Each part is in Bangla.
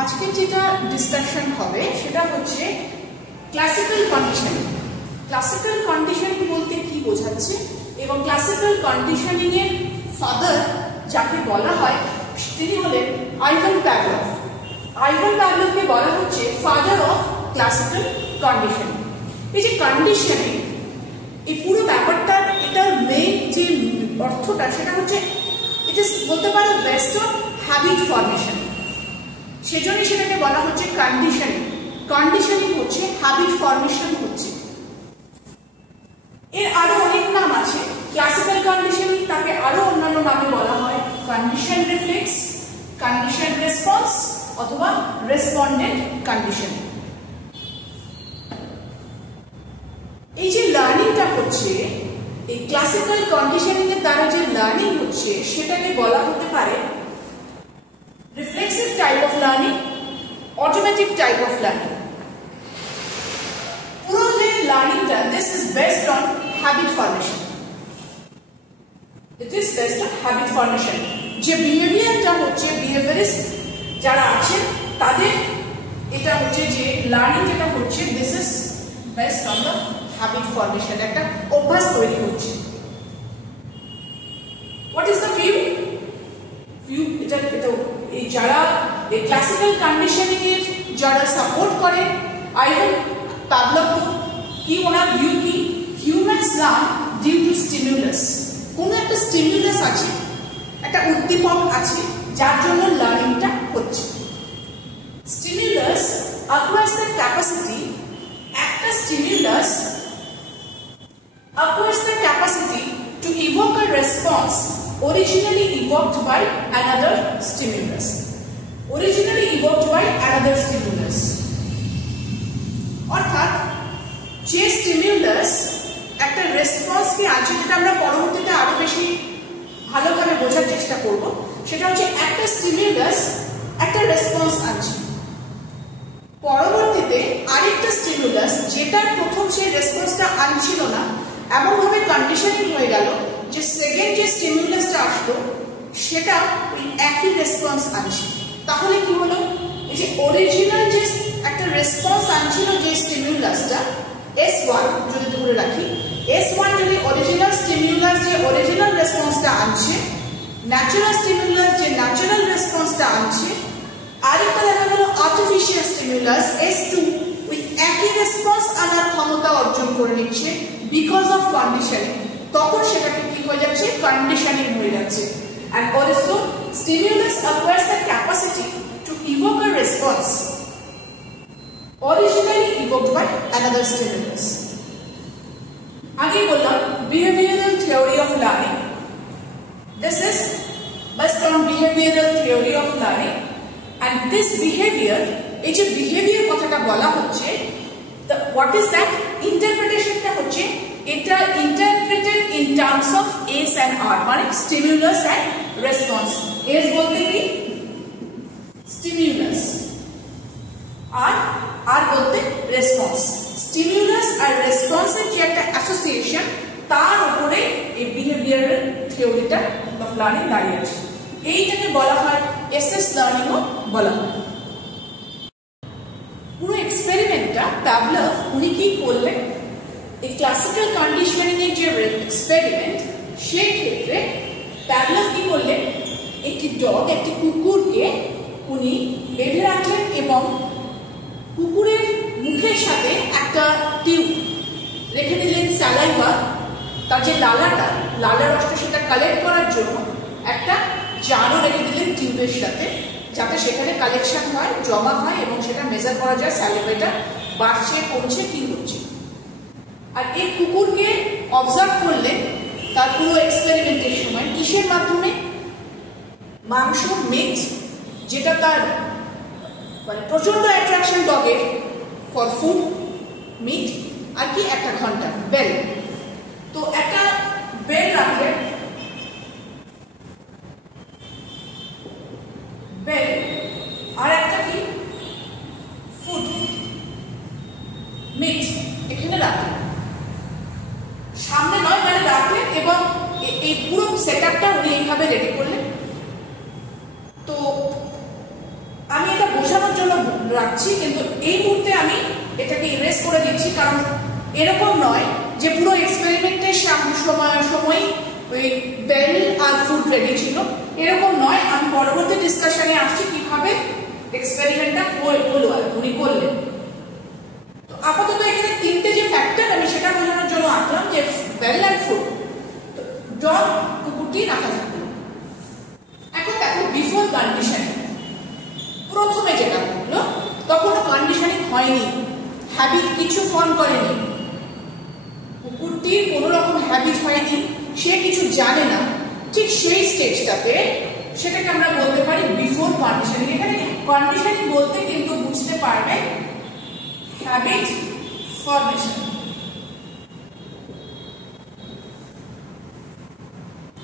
আজকে যেটা ডিসকাশন হবে সেটা হচ্ছে ক্লাসিক্যাল কন্ডিশনিং। ক্লাসিক্যাল কন্ডিশনিং বলতে কি বোঝাচ্ছে এবং ক্লাসিক্যাল কন্ডিশনিং এর ফাদার যাকে বলা হয় তিনি হলেন আইভান প্যাভলভ। আইভান প্যাভলভকে বলা হচ্ছে ফাদার অফ ক্লাসিক্যাল কন্ডিশনিং। এই যে কন্ডিশনিং, এই পুরো ব্যাপারটা, এটার মেইন যে অর্থটা সেটা হচ্ছে ইট ইজ বলতে পারো বেস্ট অন হ্যাবিট ফরমেশন। সেজন্যই সেটাকে বলা হচ্ছে কন্ডিশনিং। কন্ডিশনিং হচ্ছে হ্যাবিট ফরমেশন হচ্ছে। এর আরো অনেক নাম আছে। ক্লাসিক্যাল কন্ডিশনিং তাকে আরো অন্যান্য নামে বলা হয় কন্ডিশন রিফ্লেক্স, কন্ডিশন রেসপন্স অথবা রেসপন্ডেন্ট কন্ডিশনিং। এই যে লার্নিংটা হচ্ছে, এই ক্লাসিক্যাল কন্ডিশনিং এর দ্বারা যে লার্নিং হচ্ছে সেটাকে বলা হতে পারে reflexive type of learning, automatic type of learning. পুরো যে লার্নিংটা, this is based on habit formation. It is based on habit formation. যে বিহেভিয়ারটা হচ্ছে, বিহেভিয়ারিস্ট যারা আছেন তাদের এটা হচ্ছে যে লার্নিং যেটা হচ্ছে, this is based on the habit formation. একটা অভ্যাস তৈরি হচ্ছে। What is the view? View এটা এই যারা এই ক্লাসিক্যাল কন্ডিশনিং এর যারা সাপোর্ট করে আইভান প্যাভলভ, কি ওনার ভিউ কি? Humans learn due to stimulus. কোন একটা স্টিমুলাস আছে, একটা উদ্দীপক আছে যার জন্য লার্নিংটা হচ্ছে। স্টিমুলাস acquires the capacity, একটা stimulus acquires the capacity to evoke a response originally evoked by another stimulus. Originally evoked by another stimulus. অর্থাৎ যে স্টিমুলাস একটা রেসপন্সকে আনছে, যেটা আমরা পরবর্তীতে আরো বেশি ভালোভাবে বোঝার চেষ্টা করব, সেটা হচ্ছে একটা স্টিমুলাস একটা রেসপন্স আনছে, পরবর্তীতে আরেকটা স্টিমুলাস যেটা প্রথম সেই রেসপন্সটা আনছিল না, এমন ভাবে কন্ডিশনিং হয়ে গেল যে সেকেন্ড যে স্টিমুলাসটা আসলো সেটা ওই একই রেসপন্স আনছে। তাহলে কি হলো? এই যে অরিজিনাল যে একটা রেসপন্স আনছিল যে স্টিমুলাসটা S1 যদি ধরে রাখি, S1 যদি অরিজিনাল স্টিমুলাস যে অরিজিনাল রেসপন্সটা আনছে, ন্যাচারাল স্টিমুলাস যে ন্যাচারাল রেসপন্সটা আনছে, আরেকটা দেখা গেল আর্টিফিশিয়াল স্টিমুলাস S2 ওই একই রেসপন্স আনার ক্ষমতা অর্জন করে নিচ্ছে বিকজ অফ কন্ডিশনিং। তখন সেটাকে কি হয়ে যাচ্ছে? কন্ডিশনিং হয়ে যাচ্ছে। and also stimulus acquires the capacity to evoke a response originally evoked by another stimulus. আগে বললাম behavioral theory of learning. This is based on behavioral theory of learning, and this behavior, এই যে behavior কথাটা বলা হচ্ছে, what is that? Interpretationটা হচ্ছে এটা interpreted in terms of S and R, মানে stimulus and response. S বলতে কি? stimulus, আর বলতে response. stimulus আর response এর যে একটা অ্যাসোসিয়েশন, তার উপরে এই behavioral থিওরিটা অফ লার্নিং দাঁড়িয়ে আছে। এইটাকে বলা হয় SS লার্নিং ও বলা হয়। পুরো এক্সপেরিমেন্টটা প্যাভলভ উনি কি করলেন, এই ক্লাসিক্যাল কন্ডিশনিং এর যে এক্সপেরিমেন্ট, সেই ক্ষেত্রে প্যাভলভ কি করলেন, একটি কুকুরকে উনি বেঁধে রাখলেন এবং কুকুরের মুখের সাথে একটা টিউব রেখে দিলেন, স্যালাইভা, তার যে লালা রসটা সেটা কালেক্ট করার জন্য একটা জারও রেখে দিলেন টিউবের সাথে, যাতে সেখানে কালেকশন হয়, জমা হয় এবং সেটা মেজার করা যায় স্যালাইভাটা বাড়ছে কমছে কি হচ্ছে। আর এই কুকুরকে অবজার্ভ করলেন তার পুরো এক্সপেরিমেন্টের সময় কিসের মাধ্যমে? মাংস, মিট, যেটা তার মানে প্রচন্ড অ্যাট্রাকশন ডগের ফর ফুড, মিট, আর কি একটা ঘন্টা, বেল। তো একটা বেল রাখলেন, বেল, আর একটা কি ফুড, মিট এখানে রাখলেন, সামনে নয় মানে রাখলেন, এবং এই পুরো সেটআপটা উনি এইভাবে রেডি করলেন। তো আমি এটা বোঝানোর রাখছি, কিন্তু এই মুহূর্তে আমি এটাকে ইরেজ করে দিচ্ছি, কারণ এরকম নয় যে পুরো এক্সপেরিমেন্টের সময় ওই বেল আর ফুড রেডি ছিল, এরকম নয়। আমি পরবর্তী ডিসকাশনে আসছি কিভাবে এক্সপেরিমেন্টটা হলো আর উনি করলেন। তো আপাতত এখানে তিনটে যে ফ্যাক্টর আমি সেটা বোঝানোর জন্য আঁকলাম, যে বেল আর ফুড, ডগ কুকুরটি রাখা থাকলো। এখন দেখো বিফোর কন্ডিশন, প্রথমে যেটা হলো তখন কন্ডিশনিং হয়নি, হ্যাবিট কিছু ফর্ম করেনি, কুকুরটির কোনো রকম হ্যাবিট হয়নি, সে কিছু জানে না, ঠিক সেই স্টেজটাতে সেটাকে আমরা বলতে পারি বিফোর কন্ডিশনিং। এখানে কন্ডিশনিং বলতে কিন্তু বুঝতে পারবে হ্যাবিট ফর্মেশন।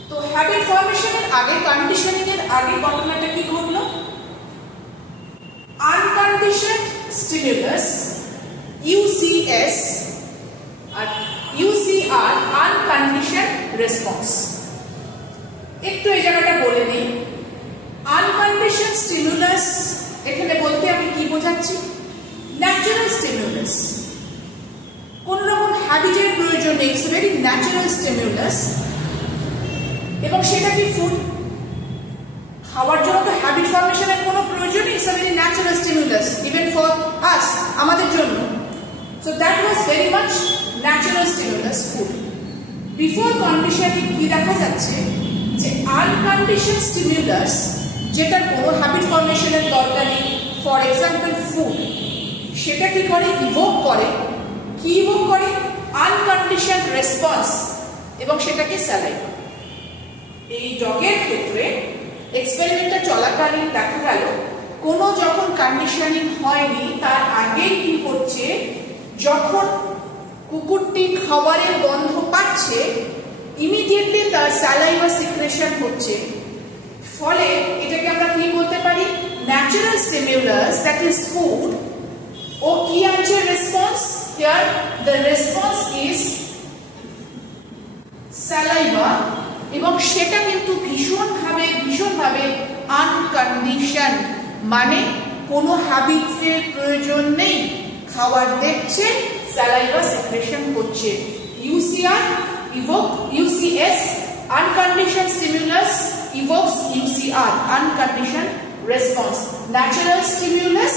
তো হ্যাবিট ফর্মেশনের আগে, কন্ডিশনিং এর আগে ঘটনাটা কি ঘটলো? আনকন্ডিশনড স্টিমুলাস UCS আর UCR আনকন্ডিশনড রেসপন্স। একটু এই জায়গাটা বলে নেই, আনকন্ডিশনড স্টিমুলাস এখানে বলতে আমি কি বোঝাচ্ছি? ন্যাচারাল স্টিমুলাস, কোন রকম হ্যাবিটের প্রয়োজন নেই, ইটস ভেরি ন্যাচারাল স্টিমুলাস, এবং সেটা কি ফুড। খাওয়ার জন্য তো হ্যাবিট ফর্মেশনের কোনো প্রয়োজন নেই, it's a very natural stimulus even for us, আমাদের জন্য। So that was very much natural stimulus food. Before conditioning কি দেখা যাচ্ছে? যে আনকন্ডিশনড স্টিমুলাস, যেটার কোনো হ্যাবিট ফর্মেশনের দরকার নেই, ফর এক্সাম্পল ফুড, সেটা কি করে? ইভোক করে। কি ইভোক করে? আনকন্ডিশনড রেসপন্স, এবং সেটাকে স্যালাইভা। এই ডগের ক্ষেত্রে এক্সপেরিমেন্টটা চলাকালীন দেখা গেল কোনো যখন কন্ডিশনিং হয়নি তার আগে কি হচ্ছে, যখন কুকুরটি খাবারের গন্ধ পাচ্ছে ইমিডিয়েটলি তার স্যালাইভা সিক্রেশন হচ্ছে, ফলে এটাকে আমরা কি বলতে পারি? Natural stimulus, that is food, ও কি আছে response? Here the response is saliva, এবং সেটা কিন্তু ভীষণভাবে আনকন্ডিশন, মানে কোনো হ্যাবিটের প্রয়োজন নেই, খাবার দেখছে, স্যালাইভা সিক্রেশন হচ্ছে। UCR evoke UCS, unconditioned stimulus evokes UCR, unconditioned response. Natural stimulus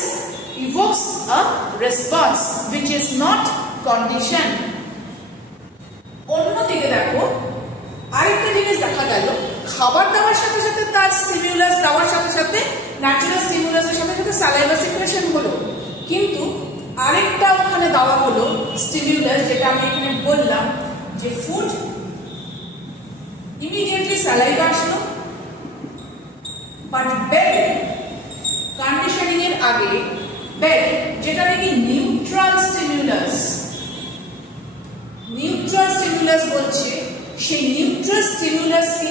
evokes a response which is not conditioned. অন্যদিকে দেখো আরেকটা জিনিস দেখা গেল, খাবার দেওয়ার সাথে সাথে তার স্টিমুলাস দেওয়ার সাথে সাথে ন্যাচারাল স্টিমুলাসের সাথে সাথে স্যালাইভা সিক্রেশন হলো, কিন্তু আরেকটা ওখানে দেওয়া হলো স্টিমুলাস, যেটা আমি এখানে বললাম যে ফুড, ইমিডিয়েটলি স্যালাইভা আসলো। বাট বেল কন্ডিশনিং এর আগে, বেল যেটা নাকি নিউট্রাল স্টিমুলাস বলছে, সেই নিউট্রাল স্টিমুলাস কি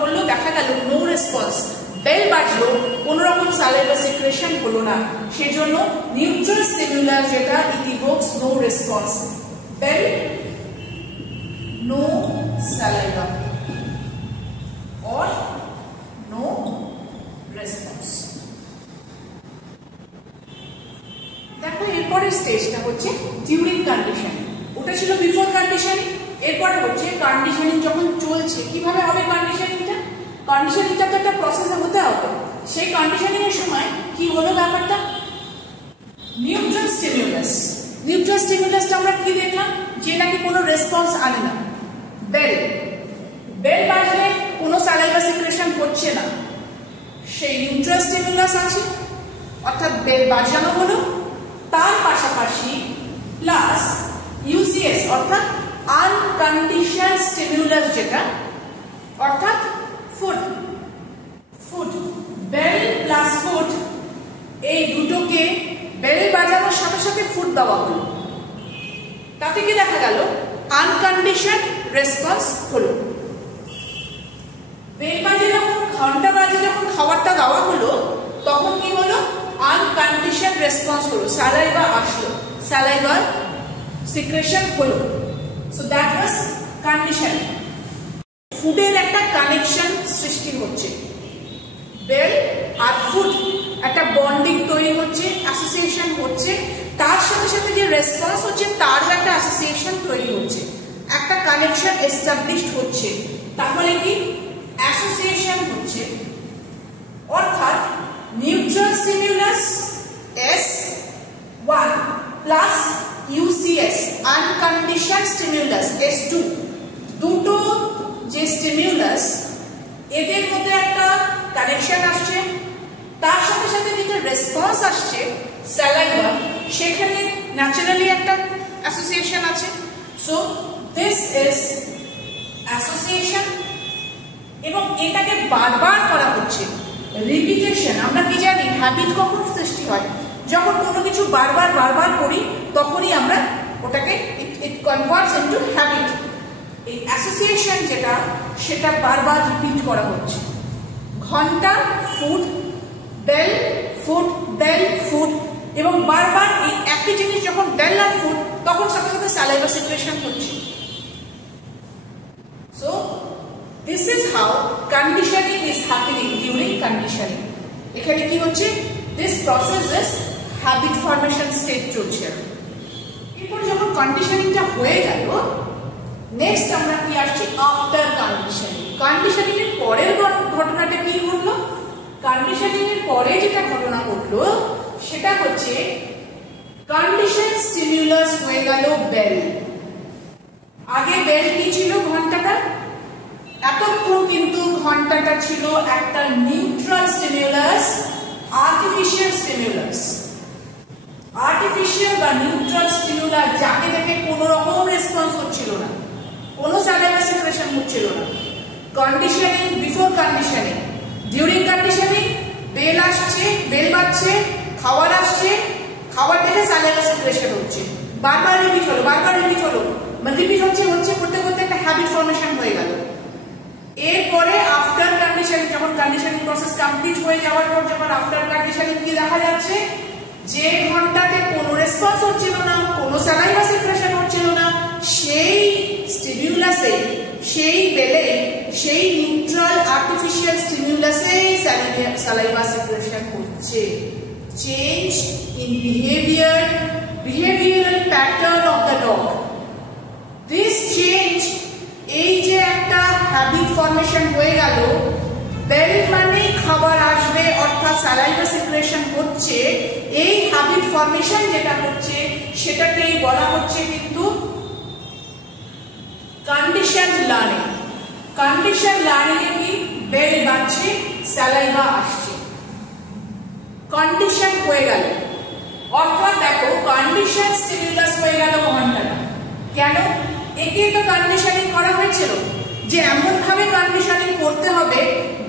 করলো? দেখা গেল নো রেসপন্স, বেল বাজলো, কোন রকম স্যালাইভা সিক্রেশন হলো না, সেজন্য নিউট্রাল স্টিমুলাস যেটা it evokes no response, bell no saliva or no response. দেখো এরপরের স্টেজটা হচ্ছে ডিউরিং কন্ডিশন, ওটা ছিল বিফোর কন্ডিশনিং, এরপরে হচ্ছে কন্ডিশনিং যখন চলছে। কিভাবে হবে কন্ডিশনিংটা? কন্ডিশনিংটা তো একটা প্রসেসে হতে হবে। সেই কন্ডিশনিং এর সময় কি হলো ব্যাপারটা? নিউট্রাল স্টিমুলাসটা আমরা কি দেখলাম? যে নাকি কোনো রেসপন্স আনে না। বেল বাজলে কোনো স্যালাইভা সিক্রেশন হচ্ছে না, সেই নিউট্রাল স্টিমুলাস আছে, অর্থাৎ বেল বাজানো হলো, তার পাশাপাশি প্লাস UCS অর্থাৎ আনকন্ডিশনড স্টিমুলাস, যেটা অর্থাৎ ফুড, বেল প্লাস ফুড, এই দুটোকে বেল বাজানোর সাথে সাথে ফুড দেওয়া হলো, তাতে কি দেখা গেল? আনকন্ডিশনড রেসপন্স হলো। বেল বাজে যখন, ঘন্টা বাজে যখন খাবারটা দেওয়া হলো, তখন কি হলো? আনকন্ডিশনড রেসপন্স হলো, স্যালাইভা আসলো, স্যালাইভা সিক্রেশন হলো। So that was condition. ফুডের একটা কানেকশন সৃষ্টি হচ্ছে, বেল আর ফুড একটা বন্ডিং তৈরি হচ্ছে, অ্যাসোসিয়েশন হচ্ছে, তার সাথে সাথে যে রেসপন্স হচ্ছে তারও একটা অ্যাসোসিয়েশন তৈরি হচ্ছে, একটা কানেকশন এস্টাবলিশড হচ্ছে। তাহলে কি অ্যাসোসিয়েশন হচ্ছে, অর্থাৎ neutral stimulus S1 plus UCS unconditioned stimulus S2, দুটো যে স্টিমিউলাস এদের মধ্যে একটা কানেকশন আসছে, তার সাথে সাথে যেটা রেসপন্স আসছে স্যালাইভা, সেখানে ন্যাচারালি একটা অ্যাসোসিয়েশন আছে। সো দিস ইজ অ্যাসোসিয়েশন, এবং এটাকে বারবার করা হচ্ছে, রিপিটেশন। আমরা কি জানি হ্যাবিট কখন সৃষ্টি হয়? যখন কোনো কিছু বারবার বারবার করি তখনই আমরা ওটাকে ইট কনভার্টস ইনটু হ্যাবিট। এই অ্যাসোসিয়েশন যেটা, সেটা বারবার রিপিট করা হচ্ছে। ঘন্টা, food, bell, food, bell, food, এবং বারবার এই একই জিনিস যখন বেল আর ফুট, তখন সাথে সাথে স্যালাইভা সিক্রেশন হচ্ছে। So this is how conditioning is happening during conditioning. এখানে কি হচ্ছে? this process is habit formation stage চলছে। এরপর যখন কন্ডিশনিংটা হয়ে গেল, নেক্সট আমরা কি আসছি? After conditioning. কন্ডিশনিং এর পরের ঘটনাটা কি ঘটলো? কন্ডিশনিং এর পরে যেটা ঘটনা ঘটলো সেটা হচ্ছে কন্ডিশন স্টিমিউলাস হয়ে গেল বেল। আগে বেল কি ছিল? ঘন্টাটা। এতক্ষণ কিন্তু ঘন্টাটা ছিল একটা neutral stimulus, artificial stimulus. Artificial বা নিউট্রাল স্টিমিউলাস যাকে দেখে কোনো রকম রেসপন্স হচ্ছিল না, কোনো স্যালাইভা সিক্রেশন হচ্ছিল না। Conditioning, before conditioning, during conditioning bell আসছে, বেল বাজছে, খাবার আসছে, খাবার দেখে স্যালাইভা সিক্রেশন হচ্ছে, বারবার রিপিট হলো, বারবার রিপিট হলো, মানে রিপিট হচ্ছে করতে করতে একটা হ্যাবিট ফর্মেশন হয়ে গেল। এরপরে আফটার কন্ডিশনিং, যখন কন্ডিশনিং প্রসেস কমপ্লিট হয়ে যাওয়ার পর যখন আফটার কন্ডিশনিং কি দেখা যাচ্ছে, যে ঘন্টাতে কোনো রেসপন্স হচ্ছিল না, কোনো স্যালাইভা সিক্রেশন হচ্ছিল না, সেই স্টিমিউলাসে, সেই বেলে, সেই নিউট্রাল আর্টিফিশিয়াল স্টিমিউলাসে স্যালাইভা সিক্রেশন হচ্ছে। Change in behavioural pattern of the dog. This change, এই যে একটা হ্যাবিট ফর্মেশন হয়ে গেল, বেল মানেই খাবার আসবে অর্থাৎ স্যালাইভা সিক্রেশন হচ্ছে, এই হ্যাবিট ফর্মেশন যেটা হচ্ছে সেটাকেই বলা হচ্ছে কিন্তু কন্ডিশনড লার্নিং। কন্ডিশন লার্নিং এ কি? বেল বাজছে, স্যালাইভা আসছে, কন্ডিশন হয়ে গেল। অর্থাৎ দেখো কন্ডিশন স্টিমিউলাস হয়ে গেল ঘন্টাটা। কেন? একে তো কন্ডিশনিং করা হয়েছিল যে এমন ভাবে কন্ডিশনিং করতে হবে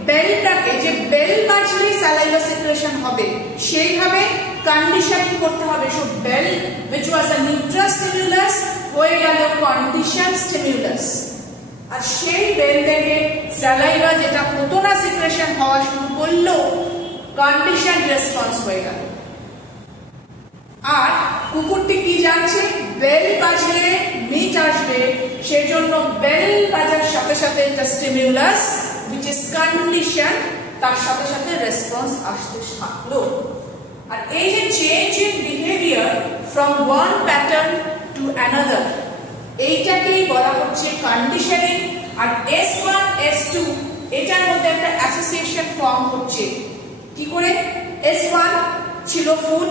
বেলটাকে, যে বেল বাজলে স্যালাইভা সিক্রেশন হবে, সেইভাবে কন্ডিশনিং করতে হবে। So bell which was a neutral stimulus হয়ে গেল কন্ডিশন স্টিমিউলাস, আর সেই বেল থেকে স্যালাইভা যেটা হতো না সিক্রেশন হওয়া শুরু করলো, কন্ডিশন রেসপন্স হয়ে গেল। আর কুকুরটি কি জানছে? বেল বাজলে মিট আসবে, সেই জন্য বেল বাজার সাথে সাথে একটা স্টিমিউলাস which is condition, তার সাথে সাথে রেসপন্স আসতে থাকলো। আর এই যে change in behaviour from one pattern to another, এইটাকেই বলা হচ্ছে কন্ডিশনিং। আর S1 S2 এটার মধ্যে একটা অ্যাসোসিয়েশন ফর্ম হচ্ছে। কি করে? S1 ছিল ফুড,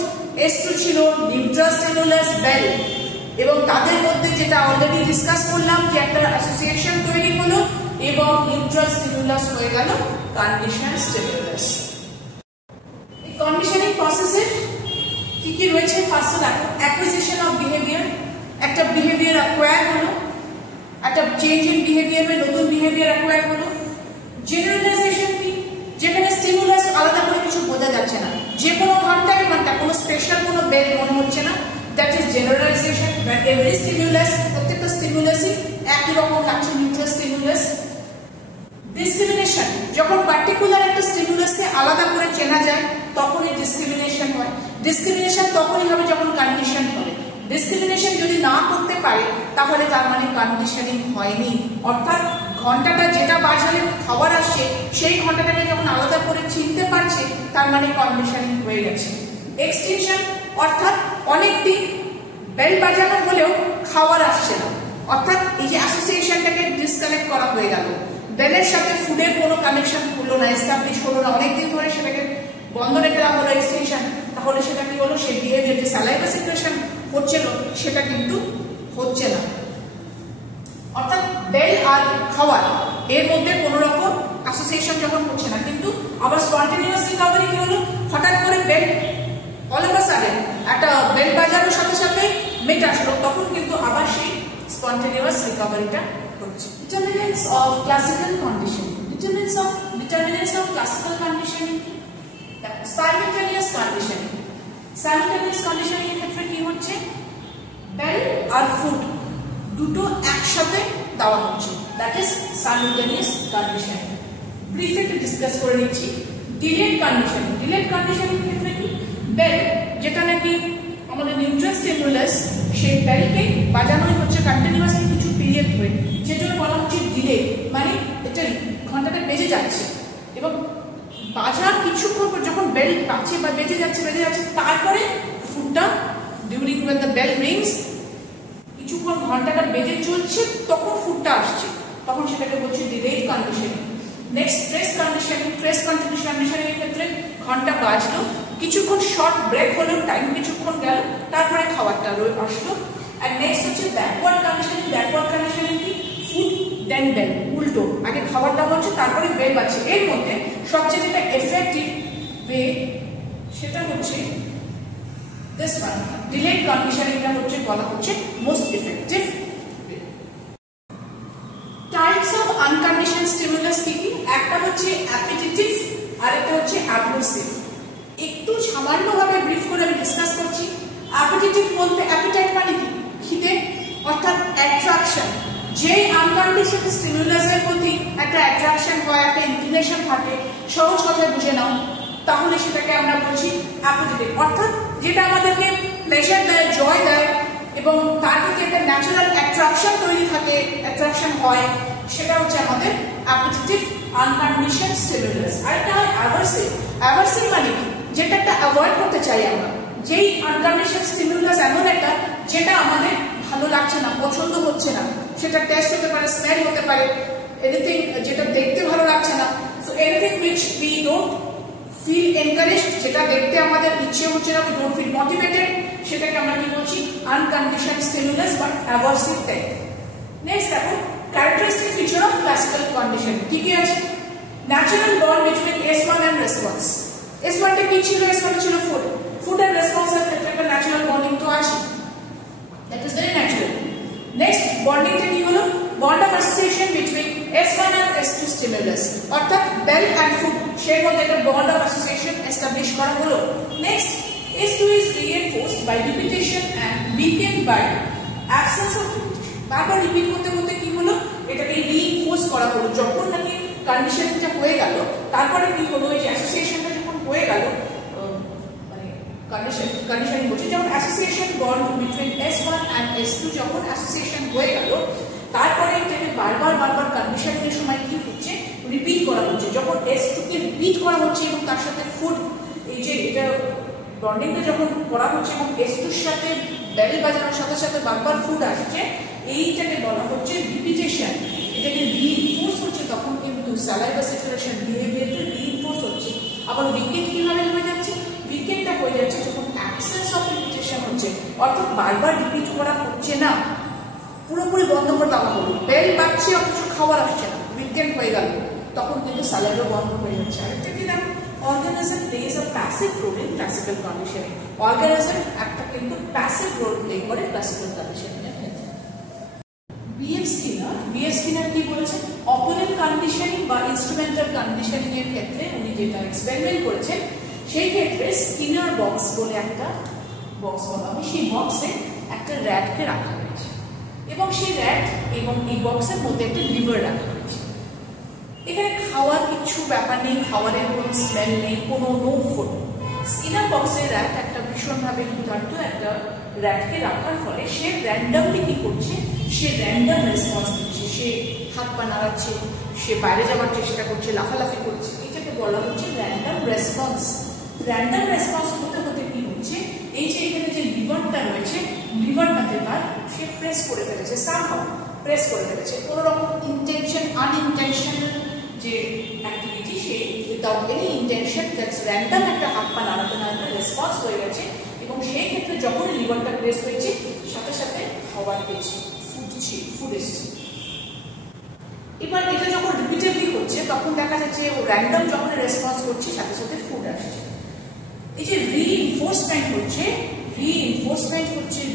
S2 ছিল নিউট্রাল স্টিমিউলাস বেল, এবং তাদের মধ্যে যেটা অলরেডি ডিসকাস করলাম যে একটা অ্যাসোসিয়েশন তৈরি হলো এবং নিউট্রাল স্টিমিউলাস হয়ে গেল কন্ডিশন স্টিমিউলাস। এই কন্ডিশনিং প্রসেসে কি কি রয়েছে? ফার্স্টে দেখো অ্যাকুইজিশন অফ বিহেভিয়ার, একটা বিহেভিয়ার অ্যাকোয়ার হলো, একটা চেঞ্জ ইন বিহেভিয়ার হয়ে নতুন বিহেভিয়ার অ্যাকোয়ার হলো। জেনারেলাইজেশন কি? যেখানে স্টিমিউলাস আলাদা করে কিছু বোঝা যাচ্ছে না, যে কোনো ঘন্টায় ঘন্টা কোনো স্পেশাল কোনো বেল মনে হচ্ছে না, that is generalisation. Every stimulus, প্রত্যেকটা স্টিমিউলাসই একই রকম লাগছে, নিউট্রাল স্টিমিউলাস। ডিসক্রিমিনেশন, যখন পার্টিকুলার একটা স্টিমিউলাসকে আলাদা করে চেনা যায় তখনই ডিসক্রিমিনেশন হয়। ডিসক্রিমিনেশন তখনই হবে যখন কন্ডিশন হবে। ডিসক্রিমিনেশন যদি না করতে পারে তাহলে তার মানে কন্ডিশনিং হয়নি, অর্থাৎ ঘন্টাটা যেটা বাজালে খাবার আসছে সেই ঘন্টাটাকে যখন আলাদা করে চিনতে পারছে তার মানে কন্ডিশনিং হয়ে গেছে। এক্সটিংশন, অর্থাৎ অনেকদিন বেল বাজানো হলেও খাবার আসছে না, অর্থাৎ এই যে অ্যাসোসিয়েশনটাকে ডিসকানেক্ট করা হয়ে গেল, বেলের সাথে ফুডের কোনো কানেকশন হলো না, এস্টাবলিশ হলো না, অনেকদিন ধরে সেটাকে বন্ধ রেখে দেওয়া হলো এক্সটেনশন, তাহলে সেটা কি হলো, সেই বিহেভিয়ার যে স্যালাইভা সিক্রেশন হচ্ছিল সেটা কিন্তু হচ্ছে না। অর্থাৎ বেল আর খাওয়ার এর মধ্যে কোনো রকম অ্যাসোসিয়েশন যখন হচ্ছে না, কিন্তু আবার স্পন্টেনিয়াস রিকভারি কি হলো, হঠাৎ করে bell all of a sudden একটা বেল বাজানোর সাথে সাথে মেট আসলো, তখন কিন্তু আবার সেই স্পন্টেনিয়াস রিকভারিটা হচ্ছে। Determinants of classical conditioning. Determinants of classical conditioning, simultaneous conditioning. Simultaneous conditioning এর ক্ষেত্রে কি হচ্ছে, বেল আর ফুড দুটো একসাথে দেওয়া হচ্ছে, that is simultaneous conditioning. Briefly discuss করে নিচ্ছি। Delayed conditioning. ডিলেড কন্ডিশনিং এর ক্ষেত্রে কি, বেল যেটা নাকি আমাদের নিউট্রাল স্টিমুলাস, সেই বেলকে বাজানোই হচ্ছে কন্টিনিউয়াসলি কিছু পিরিয়ড ধরে, যেজন্য বলা হচ্ছে ডিলে, মানে এটা ঘন্টাটা বেজে যাচ্ছে এবং বাজার কিছুক্ষণ পর যখন বেল বাজছে বা বেজে যাচ্ছে তারপরে ফুডটা during when the bell rings কিছুক্ষণ ঘন্টাটা বেজে চলছে তখন ফুডটা আসছে, তখন সেটাকে বলছে delayed conditioning. Next trace conditioning. Trace conditioning এর ক্ষেত্রে ঘন্টা বাজলো, কিছুক্ষণ শর্ট ব্রেক হলো, টাইম কিছুক্ষণ গেল, তারপরে খাবারটা আসলো। আর নেক্সট হচ্ছে ব্যাকওয়ার্ড কন্ডিশনিং। ব্যাকওয়ার্ড কন্ডিশনিং কি, ফুড দেন বেল, উল্টো, আগে খাবার দাওয়া হচ্ছে তারপরে বেল বাজছে। এর মধ্যে সবচেয়ে যেটা এফেক্টিভ ওয়ে সেটা হচ্ছে দিস ওয়ান, ডিলেড কন্ডিশনিংটা হচ্ছে বলা হচ্ছে most effective. Types of unconditioned stimulus কি কি, একটা হচ্ছে অ্যাপিটেটিভ আর একটা হচ্ছে অ্যাভার্সিভ। একটু সামান্যভাবে ব্রিফ করে আমি ডিসকাস করছি। অ্যাপিটেটিভ বলতে, অ্যাপিটাইট মানে কি, খিদে, অর্থাৎ অ্যাট্রাকশন। যে আনকন্ডিশনড স্টিমুলাসের প্রতি একটা অ্যাট্রাকশন হয়, একটা ইনক্লিনেশন থাকে, সহজ কথায় বুঝে নাও, তাহলে সেটাকে আমরা বলছি অ্যাপিটেটিভ। অর্থাৎ যেটা আমাদেরকে প্লেজার দেয়, জয় দেয় এবং তার প্রতি একটা ন্যাচারাল অ্যাট্রাকশন তৈরি থাকে, অ্যাট্রাকশন হয়, সেটা হচ্ছে আমাদের অ্যাপিটেটিভ আনকন্ডিশনড স্টিমুলাস। আর এটা হয় অ্যাভার্সিভ। অ্যাভার্সিভ মানে কি, যেটা একটা অ্যাভয়েড করতে চাই আমরা, যেই আনকন্ডিশনড স্টিমুলাস এমন একটা যেটা আমাদের ভালো লাগছে না, পছন্দ হচ্ছে না, সেটা টেস্ট হতে পারে, স্মেল হতে পারে, এনিথিং যেটা দেখতে ভালো লাগছে না, so anything which we don't feel encouraged, যেটা দেখতে আমাদের ইচ্ছে হচ্ছে না, উই ডোন্ট ফিল মোটিভেটেড, সেটাকে আমরা কি বলছি আনকন্ডিশনড স্টিমুলাস বা অ্যাভার্সিভ টাইপ। নেক্সট দেখো characteristic feature of classical condition কি কি আছে। Natural bond between S1 and response. S1 টা কি ছিল, S1 ছিল ফুড। ফুড এন্ড রেসপন্সের ক্ষেত্রে একটা ন্যাচারাল বন্ডিং তো আছে, that is very natural. Next বন্ডিংটা কি হলো, bond of association between S1 and S2 stimulus, অর্থাৎ বেল এন্ড ফুড, সেই মধ্যে একটা বন্ড অফ অ্যাসোসিয়েশন এস্টাবলিশ করা হলো। Next S2 is reinforced by repetition and weakened by absence of repetition. বারবার রিপিট করতে করতে কি হলো, এটাকে রিইনফোর্স করা হলো। যখন নাকি কন্ডিশনিংটা হয়ে গেল, তারপরে কি হলো, এই যে অ্যাসোসিয়েশনটা যখন হয়ে গেল, মানে কন্ডিশনিং বলছে, যখন association bond between S1 and S2 যখন অ্যাসোসিয়েশন হয়ে গেল, তারপরে এটাকে বারবার কন্ডিশনিং এর সময় কি হচ্ছে, রিপিট করা হচ্ছে। যখন S2 কে রিপিট করা হচ্ছে এবং তার সাথে ফুড, এই যে এটা বন্ডিংটা যখন করা হচ্ছে এবং S2 এর সাথে বেল বাজানোর সাথে সাথে বারবার ফুড আসছে, এইটাকে বলা হচ্ছে রিপিটেশন। এটাকে রিইনফোর্স হচ্ছে, তখন কিন্তু স্যালাইভা সিক্রেশন বিহেভিয়ারটা রিইনফোর্স হচ্ছে। আবার উইকেন্ড কিভাবে হয়ে যাচ্ছে, উইকেন্ডটা হয়ে যাচ্ছে যখন অ্যাবসেন্স অফ রিপিটেশন হচ্ছে, অর্থাৎ বারবার রিপিট করা হচ্ছে না, পুরোপুরি বন্ধ করে দেওয়া হলো, বেল বাজছে অথচ খাবার আসছে না, উইকেন্ড হয়ে গেল, তখন কিন্তু স্যালাইভা বন্ধ হয়ে যাচ্ছে। আরেকটা কি দেখো, organism plays a passive role in classical conditioning. Organism একটা কিন্তু passive role play করে classical conditioning এর ক্ষেত্রে। B.F. Skinner কি বলেছেন, অপারেন্ট কন্ডিশনিং বা ইনস্ট্রুমেন্টাল কন্ডিশনিং এর ক্ষেত্রে উনি যেটা এক্সপেরিমেন্ট করেছেন, সেই ক্ষেত্রে স্কিনার বক্স বলে একটা বক্স বলা হয়, সেই বক্সে একটা র্যাটকে রাখা হয়েছে এবং সেই র্যাট এবং এই বক্সের মধ্যে একটা লিভার রাখা হয়েছে। এখানে খাওয়ার কিছু ব্যাপার নেই, খাওয়ারের কোনো স্মেল নেই, কোনো নো ফুড। স্কিনার বক্সের র্যাট একটা ভীষণভাবে ক্ষুধার্ত একটা র্যাটকে রাখার ফলে সে র্যান্ডামলি কি করছে, সে র্যান্ডাম রেসপন্স দিচ্ছে, সে হাত পা নাড়াচ্ছে, সে বাইরে যাওয়ার চেষ্টা করছে, লাফালাফি করছে, এটাকে বলা হচ্ছে র্যান্ডাম রেসপন্স। র্যান্ডাম রেসপন্স হতে হতে কি হচ্ছে, এই যে প্রেস করে ফেলেছে, সামহাউ প্রেস করে ফেলেছে, কোনো রকম ইন্টেনশন আনইনটেনশনাল যে অ্যাক্টিভিটি, সেই without any intention that's random একটা হাত পা নাড়াতে নাড়াতে রেসপন্স হয়ে গেছে, এবং সেই ক্ষেত্রে যখন লিভারটা প্রেস হয়েছে সাথে সাথে খাবার পেয়েছে, ফুড এসেছে। এবার এটা যখন রিপিটেডলি হচ্ছে তখন দেখা যাচ্ছে ও র্যান্ডম যখন রেসপন্স করছে সাথে সাথে ফুড আসছে। এই যে রিইনফোর্সমেন্ট হচ্ছে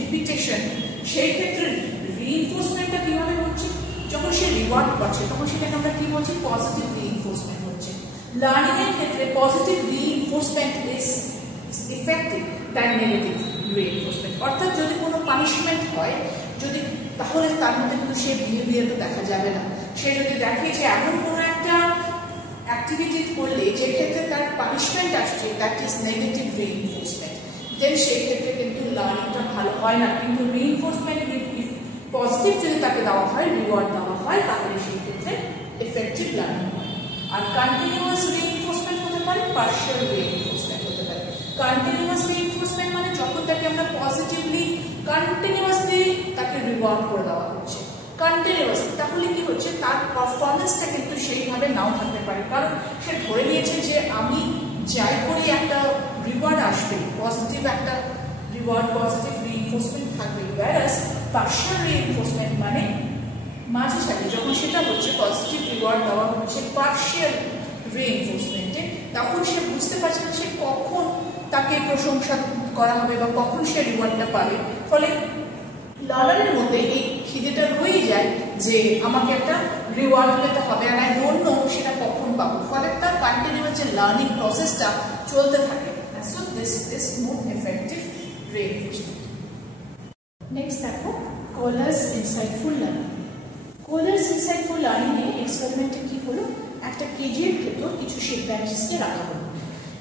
রিপিটেশন, সেই ক্ষেত্রে রিইনফোর্সমেন্টটা কিভাবে হচ্ছে, যখন সে রিওয়ার্ড পাচ্ছে তখন সেটাকে আমরা কি বলছি, পজিটিভ রিইনফোর্সমেন্ট হচ্ছে। লার্নিং এর ক্ষেত্রে positive reinforcement is effective than negative reinforcement. অর্থাৎ যদি কোনো পানিশমেন্ট হয় যদি, তাহলে তার মধ্যে কিন্তু সে বিহেভিয়ার তো দেখা যাবে না। সে যদি দেখে যে এমন কোনো একটা অ্যাক্টিভিটি করলে যে ক্ষেত্রে তার পানিশমেন্ট আসছে, দ্যাট ইজ নেগেটিভ রিইনফোর্সমেন্ট, দেন সেই ক্ষেত্রে কিন্তু লার্নিংটা ভালো হয় না। কিন্তু রিইনফোর্সমেন্ট পজিটিভ যদি তাকে দেওয়া হয়, রিওয়ার্ড দেওয়া হয়, তাহলে সেই ক্ষেত্রে এফেক্টিভ লার্নিং হয়। আর কন্টিনিউয়াস রিইনফোর্সমেন্ট হতে পারে, পার্শিয়াল রিইনফোর্সমেন্ট হতে পারে। কন্টিনিউয়াস রিইনফোর্সমেন্ট মানে যখন তাকে আমরা পজিটিভলি কন্টিনিউয়াসলি তাকে রিওয়ার্ড করে দেওয়া হচ্ছে কন্টিনিউয়াসলি, তাহলে কি হচ্ছে, তার পারফরমেন্সটা কিন্তু সেইভাবে নাও থাকতে পারে, কারণ সে ধরে নিয়েছে যে আমি যাই করি একটা রিওয়ার্ড আসবে, পজিটিভ একটা রিওয়ার্ড, পজিটিভ রিইনফোর্সমেন্ট থাকবে। whereas পার্শিয়াল রিইনফোর্সমেন্ট মানে মাঝে সাঝে যখন সেটা হচ্ছে পজিটিভ রিওয়ার্ড দেওয়া হচ্ছে পার্শিয়াল রিইনফোর্সমেন্টে, তখন সে বুঝতে পারছে না সে কখন তাকে প্রশংসা করা হবে বা কখন সে রিওয়ার্ডটা পাবে। ফলে লার্নারের মধ্যে এই খিদেটা রয়ে যায় যে আমাকে একটা রিওয়ার্ড পেতে হবে, আর আই ডোন্ট নো সেটা কখন পাবো। ফলে তার কন্টিনিউয়াস যে লার্নিং প্রসেসটা চলতে থাকে। So this is more effective reinforcement. Next দেখো কোলার্স ইনসাইটফুল লার্নিং। কোলার্স ইনসাইটফুল লার্নিং এ এক্সপেরিমেন্টে কি হলো, একটা কেজির ভেতর কিছু শিম্প্যাঞ্জিসকে রাখা হলো।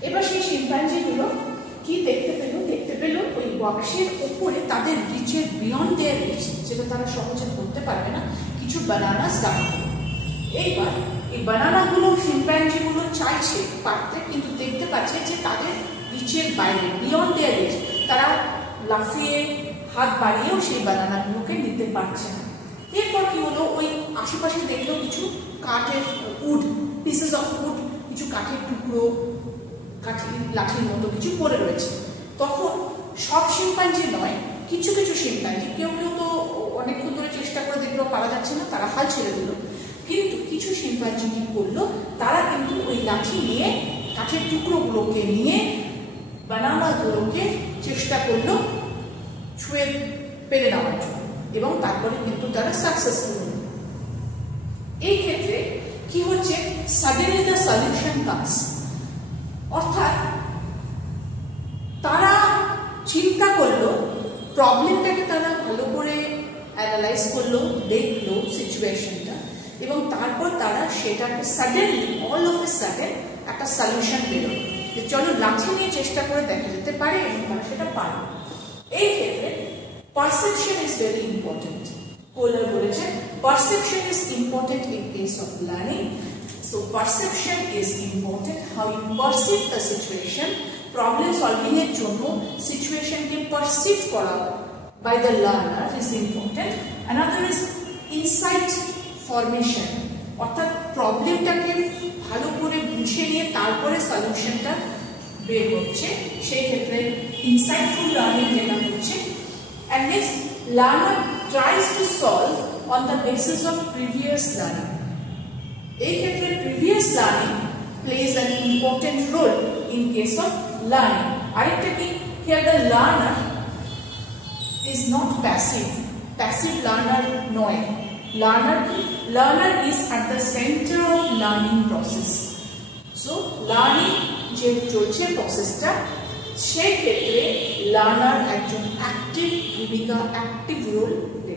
এবার সেই শিম্প্যাঞ্জিগুলো কি দেখতে পেল ওই বক্সের উপরে তাদের রিচের বিয়ন্ড দেয়ার রিচ, যেটা তারা সহজে ধরতে পারবে না, কিছু বানানাস রাখা হলো। এইবার এই বানানাগুলো শিম্প্যাঞ্জিগুলো চাইছে পারতে, কিন্তু দেখতে পাচ্ছে যে তাদের রিচের বাইরে, বিয়ন্ড দেয়ার রিচ, তারা লাফিয়ে হাত বাড়িয়েও সেই বানানাগুলোকে নিতে পারছে না। এরপর কি হলো, ওই আশেপাশে দেখলো কিছু কাঠের উড, পিসেস অফ উড, কিছু কাঠের টুকরো, কাঠের লাঠির মতো কিছু পড়ে রয়েছে। তখন সব শিম্পাঞ্জি নয়, কিছু কিছু শিম্পাঞ্জি, কেউ কেউ তো অনেকক্ষণ ধরে চেষ্টা করে দেখলো পারা যাচ্ছে না, তারা হাল ছেড়ে দিল। কিন্তু কিছু শিম্পাঞ্জি কি করলো, তারা কিন্তু ওই লাঠি নিয়ে, কাঠের টুকরোগুলোকে নিয়ে বানানাগুলোকে চেষ্টা করলো ছুঁয়ে পেরে নেওয়ার জন্য, এবং তারপরে কিন্তু তারা সাকসেসফুল হল। এই ক্ষেত্রে কি হচ্ছে, সাডেনলি দ্য সলিউশন কামস, অর্থাৎ তারা চিন্তা করলো, প্রবলেমটাকে তারা ভালো করে অ্যানালাইজ করলো, দেখলো সিচুয়েশনটা, এবং তারপর তারা সেটাকে suddenly, all of a sudden একটা সলিউশন পেল যে চলো লাঠি নিয়ে চেষ্টা করে দেখা যেতে পারে, এবং তারা সেটা পারে। এই ক্ষেত্রে পারসেপশন ইজ ভেরি ইম্পর্টেন্ট। কোলার বলেছেন perception is important in case of learning. So perception is important. How you perceive the situation, problem solving এর জন্য situation কে perceive করা by the learner is important. Another is insight formation, অর্থাৎ প্রবলেমটাকে ভালো করে বুঝে নিয়ে তারপরে সলিউশনটা বের হচ্ছে, সেই ক্ষেত্রে insightful learning যেটা হচ্ছে। And next, learner tries to solve on the basis of previous learning. এই ক্ষেত্রে previous learning plays an important role in case of learning. আরেকটা কি, here the learner is not passive, passive learner নয়, learner is at the centre of learning process. So learning যে চলছে প্রসেসটা, সেই ক্ষেত্রে লার্নার একজন অ্যাক্টিভ ভূমিকা, অ্যাক্টিভ রোল প্লে